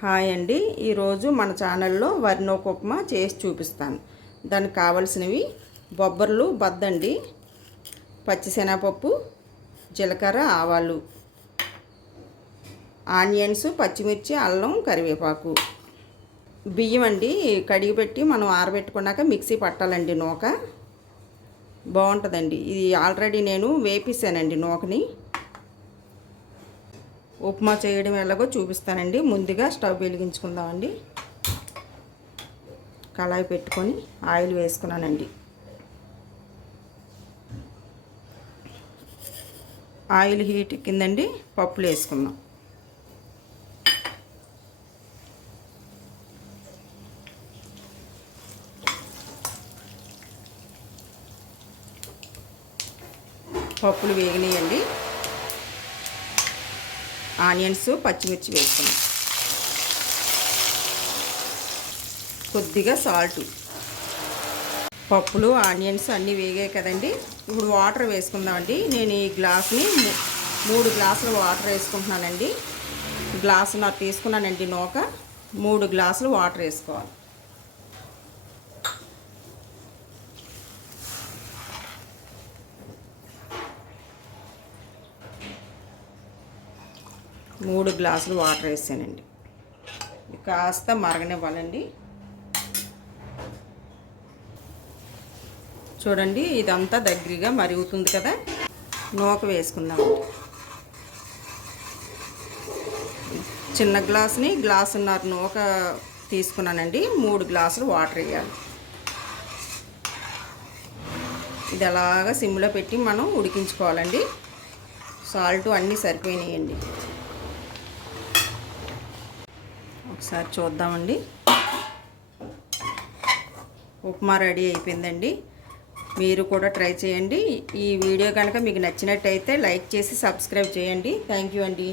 Hi అండి, ఈరోజు మన ఛానల్లో వరినొక ఉప్మా చేసి చూపిస్తాను. దానికి కావలసినవి బొబ్బర్లు బద్దండి, పచ్చిశనగపప్పు, జీలకర్ర, ఆవాలు, ఆనియన్స్, పచ్చిమిర్చి, అల్లం, కరివేపాకు, బియ్యం అండి. కడిగి పెట్టి మనం ఆరబెట్టుకున్నాక మిక్సీ పట్టాలండి. నూక బాగుంటుందండి. ఇది ఆల్రెడీ నేను వేపిస్తానండి నూకని. ఉప్మా చేయడం ఎలాగో చూపిస్తానండి. ముందుగా స్టవ్ వెలిగించుకుందామండి. కళాయి పెట్టుకొని ఆయిల్ వేసుకున్నానండి. ఆయిల్ హీట్ ఎక్కిందండి. పప్పులు వేసుకుందాం. పప్పులు వేగినాయండి. ఆనియన్స్, పచ్చిమిర్చి వేసుకున్నాం. కొద్దిగా సాల్ట్. పప్పులు, ఆనియన్స్ అన్నీ వేగాయి కదండి. ఇప్పుడు వాటర్ వేసుకుందామండి. నేను ఈ గ్లాస్ని 3 గ్లాసులు వాటర్ వేసుకుంటున్నానండి. గ్లాసు నాకు తీసుకున్నానండి నూక. 3 గ్లాసులు వాటర్ వేసుకోవాలి. మూడు గ్లాసులు వాటర్ వేసానండి. కాస్త మరగనివ్వాలండి. చూడండి, ఇదంతా దగ్గరగా మరుగుతుంది కదా. నూక వేసుకుందామండి. చిన్న గ్లాసుని గ్లాసున్నర నూక తీసుకున్నానండి. 3 గ్లాసులు వాటర్ వేయాలి. ఇది అలాగా సిమ్లో పెట్టి మనం ఉడికించుకోవాలండి. సాల్ట్ అన్నీ సరిపోయినాయండి. ఒకసారి చూద్దామండి. ఉప్మా రెడీ అయిపోయిందండి. మీరు కూడా ట్రై చేయండి. ఈ వీడియో కనుక మీకు నచ్చినట్టయితే లైక్ చేసి సబ్స్క్రైబ్ చేయండి. థ్యాంక్ యూ అండి.